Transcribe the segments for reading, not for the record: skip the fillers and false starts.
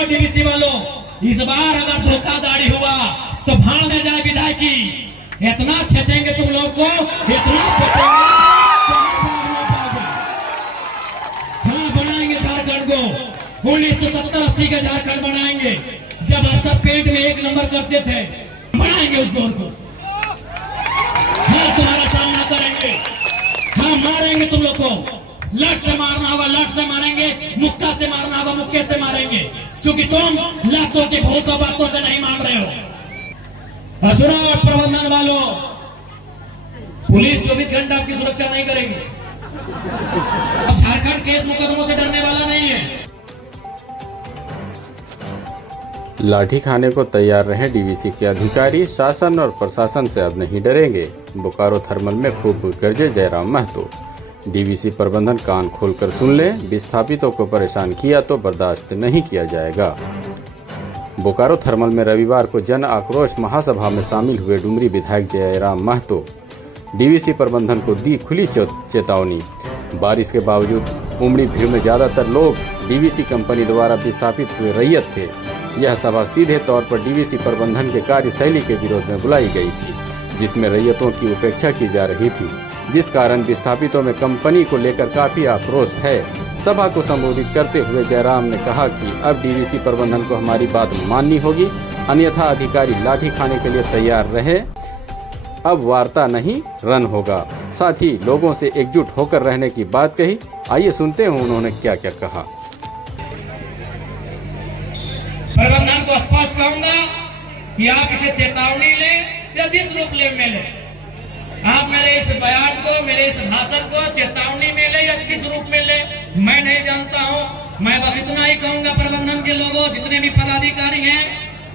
सुनो डीवीसी वालों, इस बार अगर धोखाधड़ी हुआ तो भाड़ में जाए विधायकी। इतना छेचेंगे तुम लोग को, इतना छेचेंगे। हाँ, बनाएंगे झारखंड को 1970-80 का झारखंड बनाएंगे, जब आप सब पेट में एक नंबर करते थे। बनाएंगे उस दौर को। हाँ, तुम्हारा सामना करेंगे। हाँ, मारेंगे तुम लोग को। लट से मारना होगा लट से मारेंगे, मुक्का से मारना होगा मुक्के से मारेंगे, क्योंकि तुम लातों के भूतों बातों से नहीं मान रहे हो। असुरा प्रबंधन वालों, पुलिस 24 घंटा आपकी सुरक्षा नहीं करेगी। अब झारखंड केस मुकदमों से डरने वाला नहीं है। लाठी खाने को तैयार रहे डीवीसी के अधिकारी, शासन और प्रशासन से अब नहीं डरेंगे। बोकारो थर्मल में खूब गरजे जयराम महतो। डीवीसी प्रबंधन कान खोलकर सुन ले, विस्थापितों को परेशान किया तो बर्दाश्त नहीं किया जाएगा। बोकारो थर्मल में रविवार को जन आक्रोश महासभा में शामिल हुए डुमरी विधायक जयराम महतो डीवीसी प्रबंधन को दी खुली चेतावनी। बारिश के बावजूद उमड़ी भीड़ में ज़्यादातर लोग डीवीसी कंपनी द्वारा विस्थापित हुए रैयत थे। यह सभा सीधे तौर पर डीवीसी प्रबंधन के कार्यशैली के विरोध में बुलाई गई थी, जिसमें रैयतों की उपेक्षा की जा रही थी, जिस कारण विस्थापितों में कंपनी को लेकर काफी आक्रोश है। सभा को संबोधित करते हुए जयराम ने कहा कि अब डीवीसी प्रबंधन को हमारी बात माननी होगी, अन्यथा अधिकारी लाठी खाने के लिए तैयार रहे। अब वार्ता नहीं रन होगा। साथ ही लोगों से एकजुट होकर रहने की बात कही। आइए सुनते हैं उन्होंने क्या क्या कहा। प्रबंधन को स्पष्ट कहूंगा कि आप इसे चेतावनी लें या जिस रूप में लें, आप मेरे इस बयान को, मेरे इस भाषण को चेतावनी में ले या किस रूप में ले, मैं नहीं जानता हूं। मैं बस इतना ही कहूंगा, प्रबंधन के लोगों, जितने भी पदाधिकारी हैं,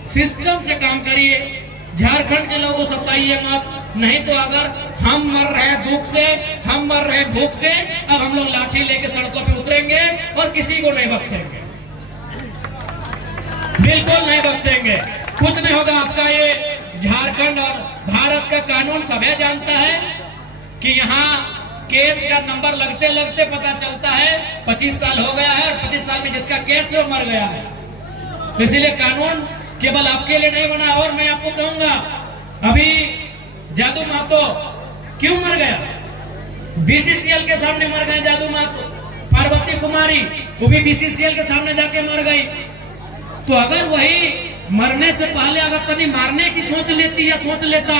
सिस्टम से काम करिए। झारखंड के लोगों सताइए मत, नहीं तो अगर हम मर रहे हैं दुख से, हम मर रहे भूख से, अब हम लोग लाठी लेके सड़कों पे उतरेंगे और किसी को नहीं बख्शेंगे, बिल्कुल नहीं बख्शेंगे। कुछ नहीं होगा आपका। ये झारखंड और भारत का कानून सभी जानता है कि यहाँ केस का नंबर लगते लगते पता चलता है 25 साल हो गया है और 25 साल में जिसका केस है वो मर गया है। तो इसीलिए कानून केवल आपके लिए नहीं बना। और मैं आपको कहूंगा, अभी जादू महतो क्यों मर गया? बीसीसीएल के सामने मर गए जादू महतो। पार्वती कुमारी वो भी बीसीसीएल के सामने जाके मर गई। तो अगर वही मरने से पहले अगर तनी मारने की सोच लेती या सोच लेता,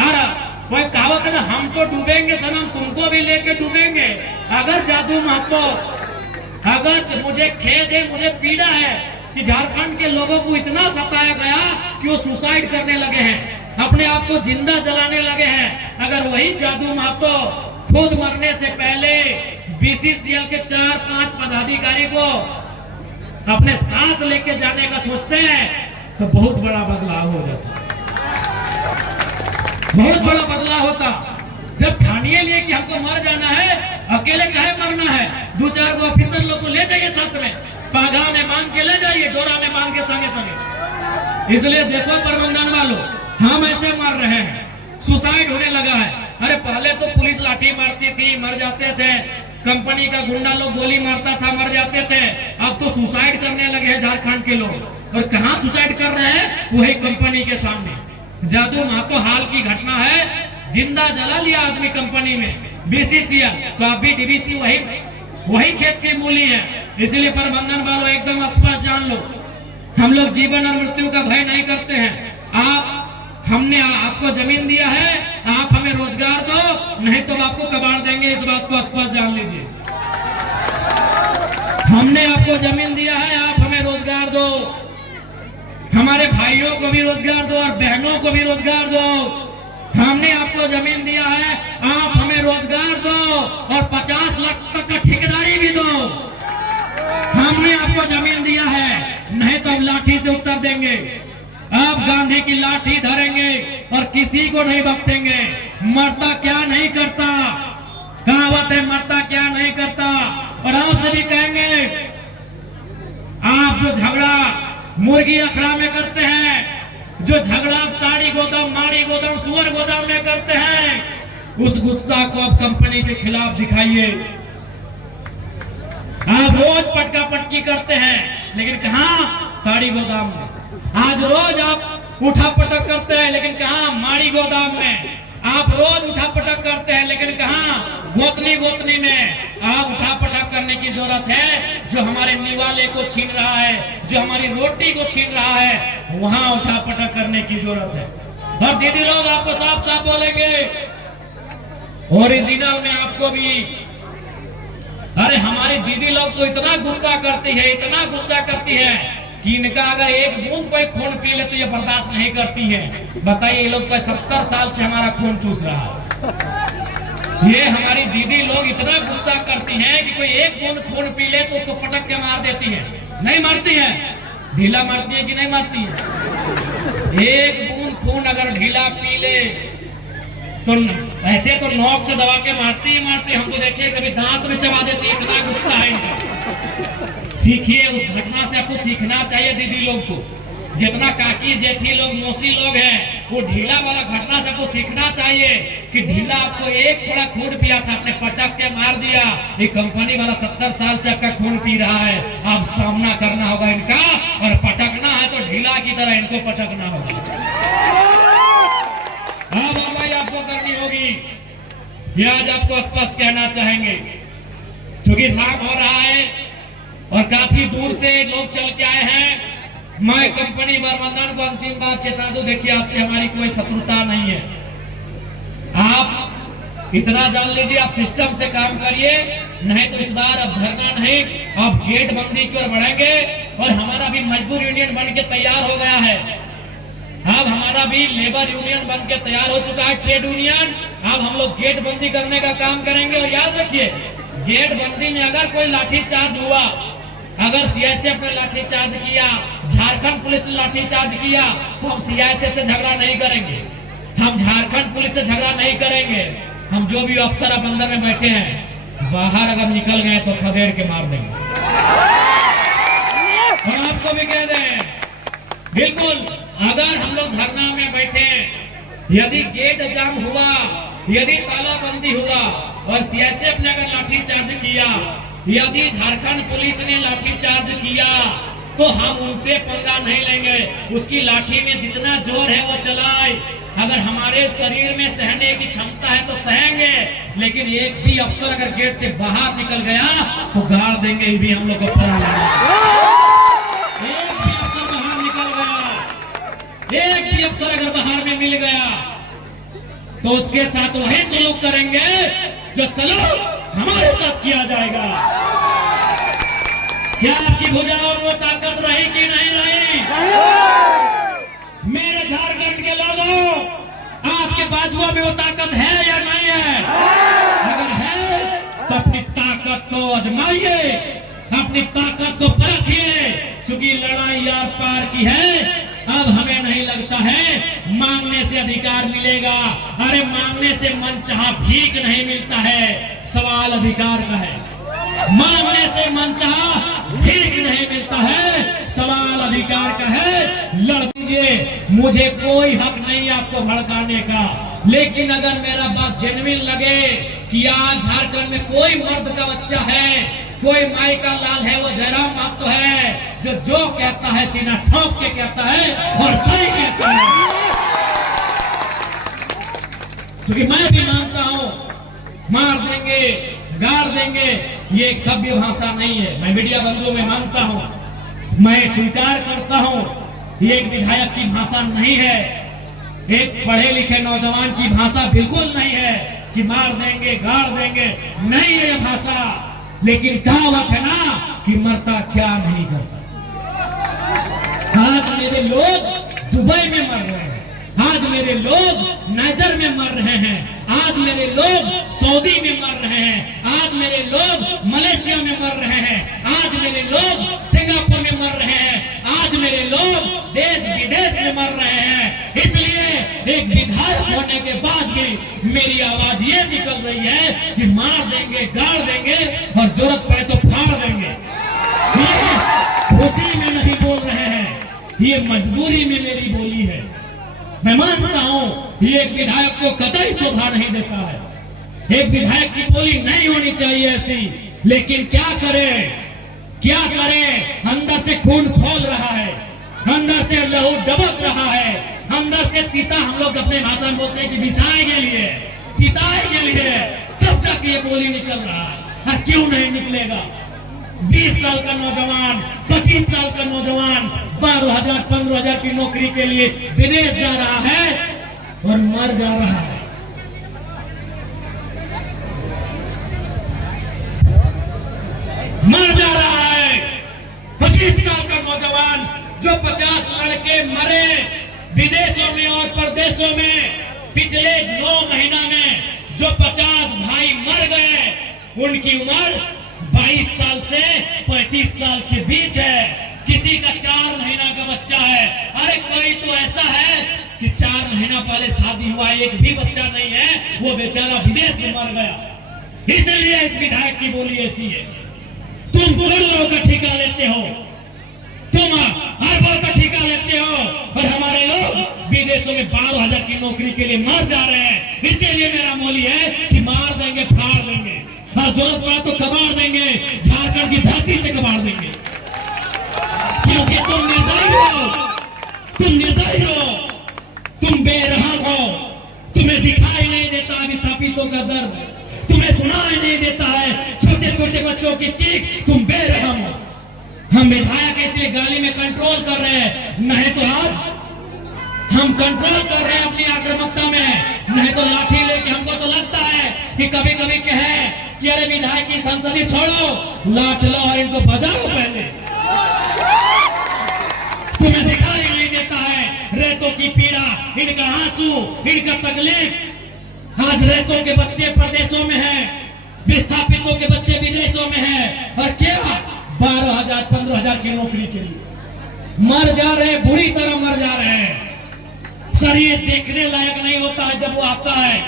अरे वह कहावत है ना, हम तो डूबेंगे सनम, तुमको भी लेके डूबेंगे। अगर जादू महतो, अगर मुझे खेद है, मुझे पीड़ा है कि झारखंड के लोगों को इतना सताया गया कि वो सुसाइड करने लगे हैं, अपने आप को जिंदा जलाने लगे हैं। अगर वही जादू महतो खुद मरने से पहले बीसीसीएल के 4-5 पदाधिकारी को अपने साथ लेके जाने का सोचते हैं तो बहुत बड़ा बदलाव हो जाता, बहुत बड़ा बदलाव होता। जब ठानिए लिए कि हमको मर जाना है, अकेले काहे मरना है, 2-4 ऑफिसर लोग को ले जाइए साथ में, पागा में बांध के ले जाइए, डोरा में बांध के संगे संगे। इसलिए देखो प्रबंधन वालों, हम ऐसे मर रहे हैं, सुसाइड होने लगा है। अरे पहले तो पुलिस लाठी मारती थी, मर जाते थे, कंपनी का गुंडा लोग गोली मारता था, मर जाते थे। अब तो सुसाइड करने लगे हैं झारखंड के लोग। और कहां सुसाइड कर रहे हैं? वही कंपनी के सामने। जादू महतो हाल की घटना है, जिंदा जला लिया आदमी कंपनी में, बीसीसीएल। तो आप भी डीवीसी वही खेत की मूली है। इसलिए प्रबंधन वालों एकदम स्पष्ट जान लो, हम लोग जीवन और मृत्यु का भय नहीं करते हैं। हमने आपको जमीन दिया है, आप हमें रोजगार दो, नहीं तो आपको कबाड़ देंगे, इस बात को स्पष्ट जान लीजिए। हमने आपको जमीन दिया है, आप हमें रोजगार दो, हमारे भाइयों को भी रोजगार दो और बहनों को भी रोजगार दो। हमने आपको जमीन दिया है, आप हमें रोजगार दो और 50 लाख तक का ठेकेदारी भी दो। हमने आपको जमीन दिया है, नहीं तो हम लाठी से उत्तर देंगे। अब गांधी की लाठी धरेंगे और किसी को नहीं बख्शेंगे। मरता क्या नहीं करता, कहावत है, मरता क्या नहीं करता। और आपसे भी कहेंगे, आप जो झगड़ा मुर्गी अखड़ा में करते हैं, जो झगड़ा ताड़ी गोदाम, माड़ी गोदाम, सुअर गोदाम में करते हैं, उस गुस्सा को अब कंपनी के खिलाफ दिखाइए। आप रोज पटका पटकी करते हैं, लेकिन कहाँ? ताड़ी गोदाम में। आज रोज आप उठा पटक करते हैं, लेकिन कहाँ? माड़ी गोदाम में। आप रोज उठा पटक करते हैं, लेकिन कहाँ? गोतनी में। आप उठा पटक करने की जरूरत है। जो हमारे निवाले को छीन रहा है, जो हमारी रोटी को छीन रहा है, वहां उठा पटक करने की जरूरत है। और दीदी लोग आपको साफ साफ बोलेंगे, ओरिजिनल में आपको भी। अरे हमारी दीदी लोग तो इतना गुस्सा करती है, इतना गुस्सा करती है कि इनका अगर एक बूंद कोई खून पी ले तो ये बर्दाश्त नहीं करती है। बताइए, ये लोग 70 साल से हमारा खून चूस रहा है। ये हमारी दीदी लोग इतना गुस्सा करती हैं कि कोई एक बूंद खून पी ले तो उसको पटक के मार देती है। नहीं मारती है? ढीला मारती है कि नहीं मारती है? एक बूंद खून अगर ढीला पी ले तो ऐसे तो नोक से दबा के मारती है। हम तो देखिए कभी दांत में चबा देती है, इतना गुस्सा है इनका। सीखिए, उस घटना से आपको सीखना चाहिए दीदी लोग को। जितना काकी जेठी लोग मौसी लोग हैं, वो ढीला वाला घटना से आपको सीखना चाहिए कि ढीला आपको एक थोड़ा खून पिया था, आपने पटक के मार दिया। ये कंपनी वाला 70 साल से आपका खून पी रहा है। अब सामना करना होगा इनका, और पटकना है तो ढीला की तरह इनको पटकना होगा। अब भाई आपको करनी होगी। ये आज आपको स्पष्ट कहना चाहेंगे, क्योंकि साफ हो रहा है और काफी दूर से लोग चल के आए हैं। मैं कंपनी प्रबंधन को अंतिम बात चेता दूं, देखिए आपसे हमारी कोई शत्रुता नहीं है। आप इतना जान लीजिए, आप सिस्टम से काम करिए, नहीं तो इस बार अब धरना नहीं, अब गेट बंदी की ओर बढ़ेंगे। और हमारा भी मजदूर यूनियन बन के तैयार हो गया है। अब हमारा भी लेबर यूनियन बन के तैयार हो चुका है, ट्रेड यूनियन। अब हम लोग गेट बंदी करने का काम करेंगे। और याद रखिए, गेट बंदी में अगर कोई लाठीचार्ज हुआ, अगर सीआईएसएफ ने लाठीचार्ज किया, झारखंड पुलिस ने लाठीचार्ज किया, तो हम सीआईएसएफ से झगड़ा नहीं करेंगे, हम झारखंड पुलिस से झगड़ा नहीं करेंगे। हम जो भी अफसर अब अंदर में बैठे हैं, बाहर अगर निकल गए तो खदेड़ के मार देंगे। और आपको भी कह दें, बिल्कुल अगर हम लोग धरना में बैठे, यदि गेट जाम हुआ, यदि तालाबंदी हुआ और सीआईएसएफ ने अगर लाठीचार्ज किया, यदि झारखंड पुलिस ने लाठीचार्ज किया, तो हम उनसे पंगा नहीं लेंगे। उसकी लाठी में जितना जोर है वो चलाए। अगर हमारे शरीर में सहने की क्षमता है तो सहेंगे, लेकिन एक भी अफसर अगर गेट से बाहर निकल गया तो गाड़ देंगे। ये भी हम लोग को पता लगा। एक भी अफसर बाहर निकल गया, एक भी अफसर अगर बाहर में मिल गया तो उसके साथ वही सलूक करेंगे जो सलूक हमारे साथ किया जाएगा। क्या आपकी भुजाओं में ताकत रही कि नहीं रही? मेरे झारखंड के लोगों, आपके बाजुओं में वो ताकत है या नहीं है? अगर है तो अपनी ताकत को आजमाइए, अपनी ताकत को परखिए, क्योंकि लड़ाई यार पार की है। अब हमें नहीं लगता है मांगने से अधिकार मिलेगा। अरे मांगने से मनचाहा भीख नहीं मिलता है, सवाल अधिकार का है। मांगने से मनचाहा भीख नहीं मिलता है, सवाल अधिकार का है। लड़ दीजिए, मुझे कोई हक नहीं आपको भड़काने का। लेकिन अगर मेरा बात जेन्युइन लगे कि आज झारखंड में कोई मर्द का बच्चा है, कोई माई का लाल है, वो जयराम महतो है, जो कहता है सीना ठोक के कहता है और सही कहता है। क्योंकि मैं भी मानता हूं, मार देंगे, गाड़ देंगे, ये एक सभ्य भाषा नहीं है। मैं मीडिया बंधुओं में मानता हूं, मैं स्वीकार करता हूं, ये एक विधायक की भाषा नहीं है, एक पढ़े लिखे नौजवान की भाषा बिल्कुल नहीं है कि मार देंगे, गाड़ देंगे, नहीं है ये भाषा। लेकिन कहावत है ना कि मरता क्या नहीं करता। आज मेरे लोग दुबई में मर रहे हैं, आज मेरे लोग नाइजर में मर रहे हैं, आज मेरे लोग सऊदी में मर रहे हैं, आज मेरे लोग मलेशिया में मर रहे हैं, आज मेरे लोग सिंगापुर में मर रहे हैं, आज मेरे लोग देश विदेश में मर रहे हैं। इसलिए एक विधायक होने के बाद भी मेरी आवाज ये निकल रही है कि मार देंगे, गाड़ देंगे और जरूरत पड़े तो फाड़ देंगे। ये खुशी में नहीं बोल रहे हैं, ये मजबूरी में मेरी बोली है। मैं मानता हूं ये एक विधायक को कतई शोभा नहीं देता है, एक विधायक की बोली नहीं होनी चाहिए ऐसी। लेकिन क्या करें, क्या करें, अंदर से खून खोल रहा है, अंदर से लहू डबक रहा है, अंदर से तीता, हम लोग अपने भाषा में बोलते हैं कि बिसाए के लिए, पिताए के लिए कब तक ये बोली निकल रहा है। और क्यों नहीं निकलेगा? 20 साल का नौजवान, 25 साल का नौजवान 12,000 15,000 की नौकरी के लिए विदेश जा रहा है और मर जा रहा है। मर जा रहा है। 25 साल का नौजवान जो 50 लड़के मरे विदेशों में और परदेशों में, पिछले 9 महीना में जो 50 भाई मर गए, उनकी उम्र 22 साल से 35 साल के बीच है। किसी का 4 महीना का बच्चा है। अरे कोई तो ऐसा है कि 4 महीना पहले शादी हुआ, एक भी बच्चा नहीं है, वो बेचारा विदेश में मर गया। इसलिए इस विधायक की बोली ऐसी है। तुम करोड़ों का ठेका लेते हो, तुम अरबों का ठेका लेते हो, और हमारे लोग विदेशों में 12,000 की नौकरी के लिए मर जा रहे हैं। इसीलिए मेरा मोली है कि मार देंगे, फाड़ देंगे, और जरूरत पड़ा तो कबाड़ देंगे, झारखंड की धरती से कबाड़ देंगे। क्योंकि तुम निर्दयी हो, तुम निर्दयी हो, तुम बेरहम हो। तुम्हें दिखाई नहीं देता विस्थापितों का दर्द, तुम्हें सुनाई नहीं देता है छोटे छोटे बच्चों की चीख, तुम बेरहम हो। हम विधायक ऐसे गाली में कंट्रोल कर रहे हैं, नहीं तो आज हम कंट्रोल कर रहे हैं अपनी आक्रामकता में, नहीं तो लाठी लेके। हमको तो लगता है कि कभी कभी कहे कि अरे विधायक की संसदी छोड़ो, लाठ लो और इनको बजाओ पहले। तुम्हें दिखाई नहीं देता है रेतों की पीड़ा, इनका आंसू, इनका तकलीफ। आज रेतों के बच्चे प्रदेशों में हैं, विस्थापितों के बच्चे विदेशों में हैं, और क्या 12,000 15,000 की नौकरी के लिए मर जा रहे, बुरी तरह मर जा रहे हैं। शरीर देखने लायक नहीं होता है जब वो आता है।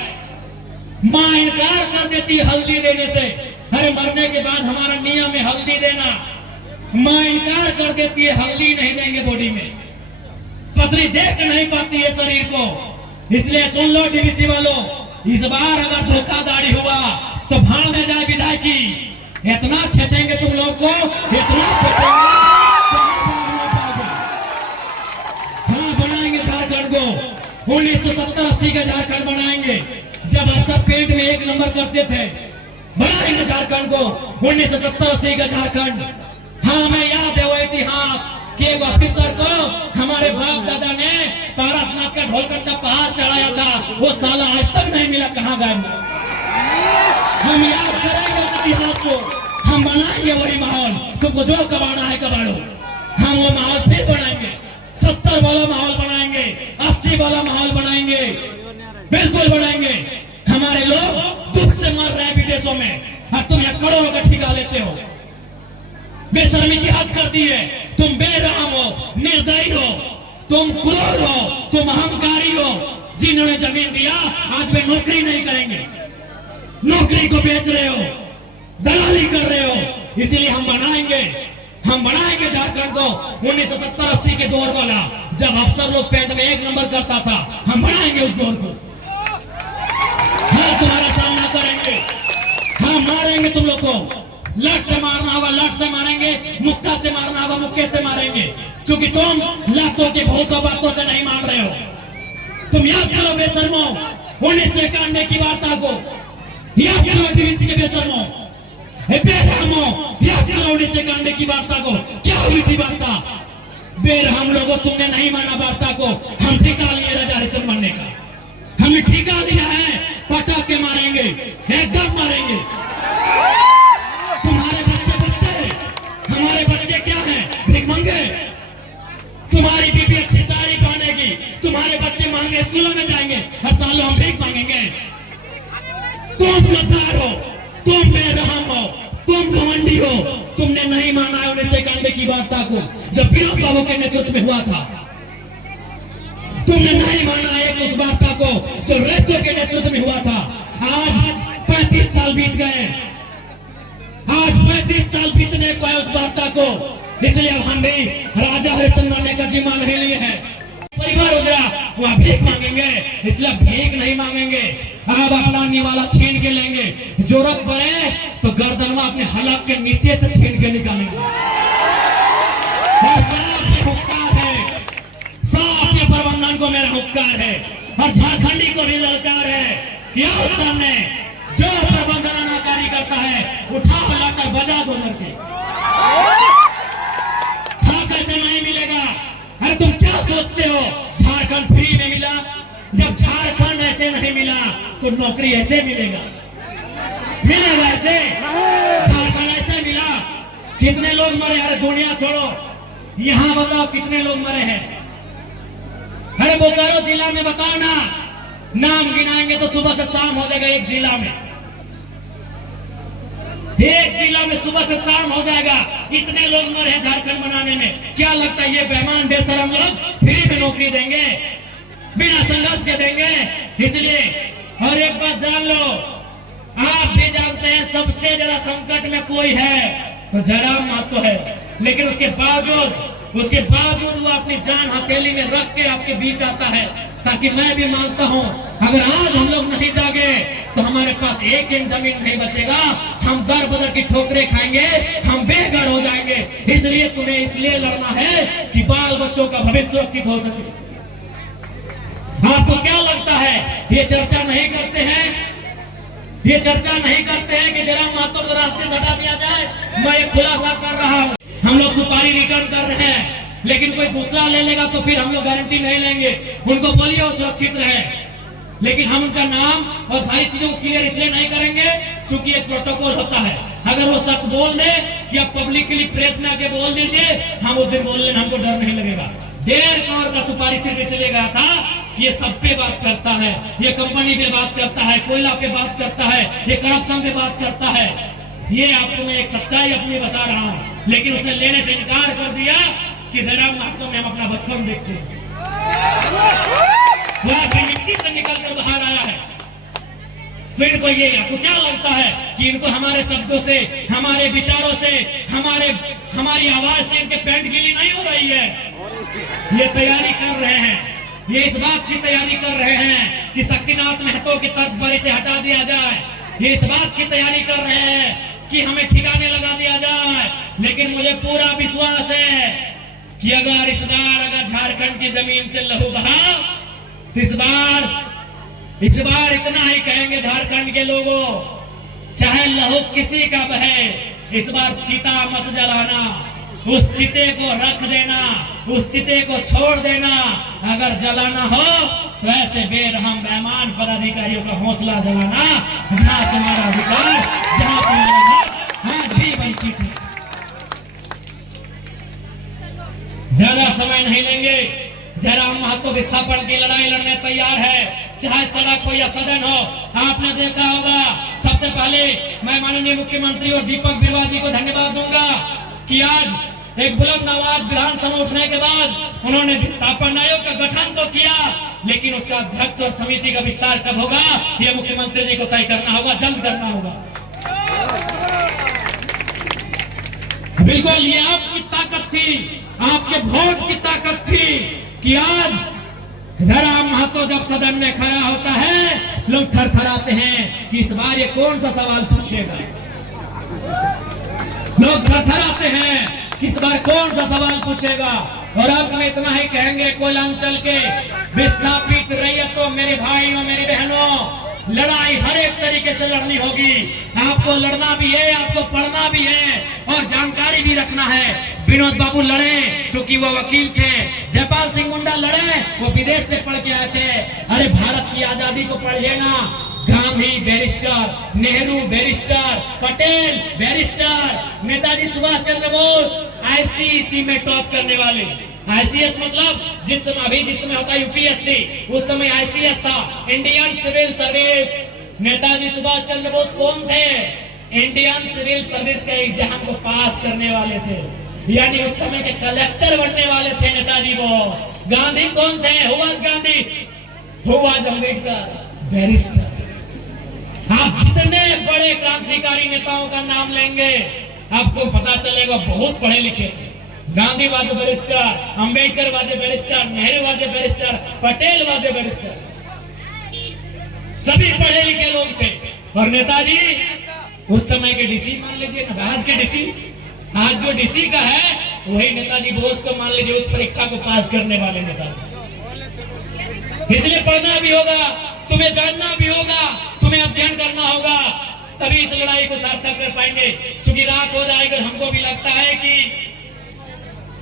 माँ इनकार कर देती हल्दी देने से। अरे मरने के बाद हमारा नियम है हल्दी देना, माँ इनकार कर देती है, हल्दी नहीं देंगे बॉडी में। पत्नी देख नहीं पाती है शरीर को। इसलिए सुन लो डीवीसी वालों, इस बार अगर धोखाधड़ी हुआ तो भाड़ में जाए विधायकी। इतना छेचेंगे तुम लोग को, इतना छेचेंगे, हाँ बनाएंगे झारखंड को। 1970-80 का झारखंड बनाएंगे, जब आप सब पेट में 1 नंबर करते थे। बनाएंगे झारखंड को, 1970-80 का झारखंड। हाँ मैं याद है वो इतिहास कि एक ऑफिसर को हमारे बाप दादा ने पारसनाथ का ढोलकट्टा पहाड़ चढ़ाया था, वो साला आज तक नहीं मिला, कहाँ गए। हम याद करेंगे उस इतिहास को, हम बनाएंगे वही माहौल। तुमको जो कबाड़ा है कबाड़ो, हम वो माहौल फिर बनाएंगे। 70 वाला माहौल बनाएंगे, 80 वाला माहौल बनाएंगे, बिल्कुल बनाएंगे। हमारे लोग दुख से मर रहे हैं विदेशों में, और तुम यहाँ करोड़ों का ठेका लेते हो। बेशर्मी की हद करती है। तुम बेरहम हो, निर्दयी हो, तुम क्रूर हो, तुम अहंकारी हो। जिन्होंने जमीन दिया आज वे नौकरी नहीं करेंगे, नौकरी को बेच रहे हो, दलाली कर रहे हो। इसलिए हम बनाएंगे झारखंड को 1970-80 के दौर वाला, जब अफसर लोग पेट में 1 नंबर करता था। हम बनाएंगे उस दौर को। हाँ तुम्हारा सामना करेंगे, हाँ मारेंगे तुम लोग को। लट से मारना होगा लट से मारेंगे, मुक्का से मारना होगा मुक्के से मारेंगे, क्योंकि तुम लातों के भूतों बातों से नहीं मान रहे हो। तुम याद करो बेशर्मो 1991 की वार्ता को, याद करो डीवीसी के बेशर्मो, बेरहमो, याद करो 1991 की वार्ता को। क्या हुई थी वार्ता? बेरहम लोगों तुमने नहीं माना वार्ता को। हम ठेका लिए राजा हरिश्चंद्र बनने का, हमने ठेका लिया है, पटक के मारेंगे, एकदम मारेंगे। तुम्हारे हमारे बच्चे क्या हैं? भिखमंगे। तुम्हारी बीबी अच्छी साड़ी पहनेगी, तुम्हारे बच्चे महंगे स्कूलों में जाएंगे, हर साल हम भीख मांगेंगे। तुम गद्दार हो, तुम बेरहम हो, तुम घमंडी हो। तुमने नहीं माना है 1991 की वार्ता को, जब विनोद बाबू के नेतृत्व में हुआ था। तुमने नहीं माना है उस वार्ता को जो रेतो के नेतृत्व में हुआ था। आज 35 साल बीत गए, आज 35 साल बीतने को है उस वार्ता को। इसलिए अब हम भी राजा हरिश्चंद्र बनने का जिम्मा नहीं लिए हैं। परिवार उजरा, वहां भीख मांगेंगे, इसलिए भीख नहीं मांगेंगे। अब अपना निवाला छीन के लेंगे, जरूरत पड़े तो गर्दनवा अपने हलक के नीचे से छीन के निकालेंगे। और साफ ये हुक्कार है, साफ ये प्रबंधन को मेरा हुक्कार है और झारखंडी को भी ललकार है कि आओ सामने, जो प्रबंधन अनाकारी करता है उठा लाकर बजा दो लड़के। कैसे नहीं मिलेगा? अरे तुम क्या सोचते हो झारखंड फ्री में मिला? जब झारखंड ऐसे नहीं मिला तो नौकरी ऐसे मिलेगा? मिलेगा ऐसे? झारखंड ऐसे मिला? कितने लोग मरे? अरे दुनिया छोड़ो, यहां बताओ कितने लोग मरे हैं? अरे बोकारो जिला में बताओ ना, नाम गिनाएंगे तो सुबह से शाम हो जाएगा। एक जिला में सुबह से शाम हो जाएगा। इतने लोग मरे हैं झारखंड बनाने में। क्या लगता है ये बेईमान बेशरम लोग फ्री में नौकरी देंगे, बिना संघर्ष के देंगे? इसलिए और एक बात जान लो, आप भी जानते हैं सबसे ज्यादा संकट में कोई है तो जयराम महतो है, लेकिन उसके बावजूद वो अपनी जान हथेली में रख के आपके बीच आता है, ताकि मैं भी मानता हूं अगर आज हम लोग नहीं जागे तो हमारे पास एक इंच जमीन नहीं बचेगा, हम दर बदर की ठोकरें खाएंगे, हम बेघर हो जाएंगे। इसलिए तुम्हें इसलिए लड़ना है कि बाल बच्चों का भविष्य सुरक्षित हो सके। आपको क्या लगता है ये चर्चा नहीं करते हैं? ये चर्चा नहीं करते हैं कि जयराम महतो को रास्ते से हटा दिया जाए? मैं एक खुलासा कर रहा हूं, हम लोग सुपारी रिटर्न कर रहे हैं, लेकिन कोई दूसरा ले लेगा तो फिर हम लोग गारंटी नहीं लेंगे। उनको बोलिए वो सुरक्षित रहे, लेकिन हम उनका नाम और सारी चीजों को क्लियर इसलिए नहीं करेंगे क्योंकि एक प्रोटोकॉल होता है। अगर वो शख्स बोल दे कि आप पब्लिकली प्रेस में आके बोल दीजिए, हम उस दिन बोल लेना, हमको डर नहीं लगेगा। 1.5 करोड़ का सुपारी सिर्फ इसलिए गया था कि ये सब पे बात करता है, ये कंपनी पे बात करता है, कोयला पे बात करता है, ये करप्शन पे बात करता है। ये आपको मैं एक सच्चाई अपनी बता रहा हूँ, लेकिन उसने लेने से इनकार कर दिया कि जयराम महतो में हम अपना बचपन देखते हैं। मिट्टी से निकलकर बाहर आया है, तो इनको ये आपको क्या लगता है कि इनको हमारे शब्दों से, हमारे विचारों से, हमारी आवाज से इनके पेंट गीली नहीं हो रही है? ये तैयारी कर रहे हैं, ये इस बात की तैयारी कर रहे हैं कि शक्तिनाथ महतो की तर्ज पर इसे हटा दिया जाए। ये इस बात की तैयारी कर रहे हैं कि हमें ठिकाने लगा दिया जाए। लेकिन मुझे पूरा विश्वास है कि अगर झारखंड की जमीन से लहू बहा तो इस बार इतना ही कहेंगे झारखंड के लोगों, चाहे लहू किसी का बहे, इस बार चिता मत जलाना, उस चिते को रख देना, उस चिते को छोड़ देना। अगर जलाना हो तो ऐसे बेरहम बेईमान पदाधिकारियों का हौसला जलाना जहां तुम्हारा अधिकार, जहां तुम्हारा हक आज भी वंचित है। ज्यादा समय नहीं लेंगे, जयराम महतो विस्थापन की लड़ाई लड़ने तैयार है, चाहे सड़क हो या सदन हो। आपने देखा होगा, सबसे पहले मैं माननीय मुख्यमंत्री और दीपक बिरुवा जी को धन्यवाद दूंगा कि आज एक बुलंद आवाज विधानसभा उठने के बाद उन्होंने विस्थापन आयोग का गठन तो किया, लेकिन उसका अध्यक्ष और समिति का विस्तार कब होगा यह मुख्यमंत्री जी को तय करना होगा, जल्द करना होगा। बिल्कुल ये आपकी ताकत थी, आपके वोट की ताकत थी कि आज जयराम महतो जब सदन में खड़ा होता है लोग थरथराते हैं कि इस बार ये कौन सा सवाल पूछेगा। लोग थरथराते हैं कि इस बार कौन सा सवाल पूछेगा। और अब में इतना ही कहेंगे, कोयलांचल के विस्थापित रैयतों, मेरे भाइयों मेरी बहनों, लड़ाई हर एक तरीके से लड़नी होगी। आपको लड़ना भी है, आपको पढ़ना भी है और जानकारी भी रखना है। विनोद बाबू लड़े क्योंकि वो वकील थे, जयपाल सिंह मुंडा लड़े वो विदेश से पढ़ के आए थे। अरे भारत की आजादी को पढ़िए ना, Gandhi barrister, Nehru barrister, Patel barrister, Netaji Subhash Chandra Bose ICSE में टॉप करने वाले। आईसीएस मतलब जिस समय होता है यूपीएससी, उस समय आईसीएस था, Indian civil service. Netaji Subhash Chandra Bose कौन थे? इंडियन सिविल सर्विस का एग्जाम को पास करने वाले थे, यानी उस समय के कलेक्टर बनने वाले थे नेताजी बोस। गांधी कौन थे? Who was Gandhi? Who was Ambedkar? Barrister. आप जितने बड़े क्रांतिकारी नेताओं का नाम लेंगे आपको पता चलेगा बहुत पढ़े लिखे थे, गांधी वाजे बैरिस्टर, अंबेडकर वाजे बैरिस्टर, नेहरू वाजे बैरिस्टर, पटेल वाजे बैरिस्टर, सभी पढ़े लिखे लोग थे। और नेताजी उस समय के डीसी मान लीजिए ना, आज के डीसी, आज जो डीसी का है वही नेताजी बोस को मान लीजिए, उस परीक्षा को पास करने वाले नेताजी। इसलिए पढ़ना भी होगा, तुम्हें जानना भी होगा, तुम्हें अध्ययन करना होगा, तभी इस लड़ाई को सार्थक कर पाएंगे। क्योंकि रात हो जाएगी, हमको भी लगता है कि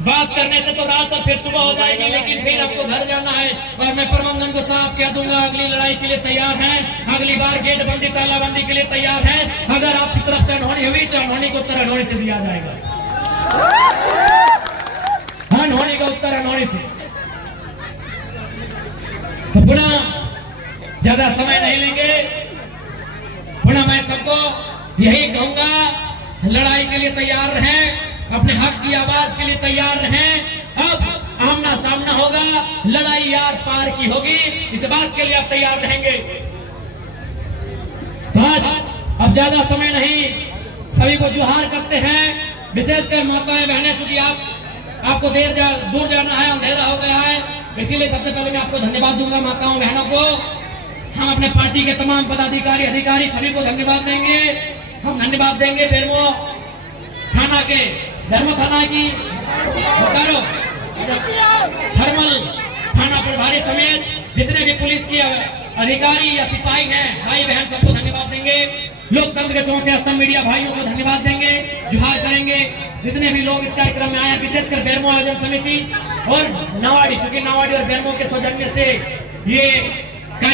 बात करने से तो रात और फिर सुबह हो जाएगी, लेकिन फिर आपको घर जाना है। और मैं प्रबंधन को साफ कह दूंगा, अगली लड़ाई के लिए तैयार है, अगली बार गेट बंदी तालाबंदी के लिए तैयार है। अगर आपकी तरफ से अनहोनी हुई तो अनहोनी को उत्तर अनहोनी से दिया जाएगा, अनहोनी का उत्तर अनहोनी से। तो पुनः ज्यादा समय नहीं लेंगे, पुनः मैं सबको यही कहूंगा, लड़ाई के लिए तैयार रहें, अपने हक की आवाज के लिए तैयार रहें। अब आमना सामना होगा, लड़ाई यार पार की होगी, इस बात के लिए आप तैयार रहेंगे। तो आज अब ज्यादा समय नहीं, सभी को जोहार करते हैं, विशेषकर माताएं बहनें, चूंकि आपको दूर जाना है, अंधेरा हो गया है, इसीलिए सबसे पहले मैं आपको धन्यवाद दूंगा माताओं बहनों को। हम अपने पार्टी के तमाम पदाधिकारी अधिकारी सभी को धन्यवाद देंगे। हम धन्यवाद देंगे बेरमो थाना के, बेरमो थाना की बोकारो थर्मल थाना प्रभारी समेत जितने भी पुलिस के अधिकारी या सिपाही हैं, भाई बहन, सबको धन्यवाद देंगे। लोकतंत्र के चौथे स्तंभ मीडिया भाइयों को धन्यवाद देंगे, जोहार करेंगे। जितने भी लोग इस कार्यक्रम में आए, विशेषकर बेरमो आयोजन समिति और नवाड़ी, चूंकि नवाड़ी और बेरमो के सौजन्य से ये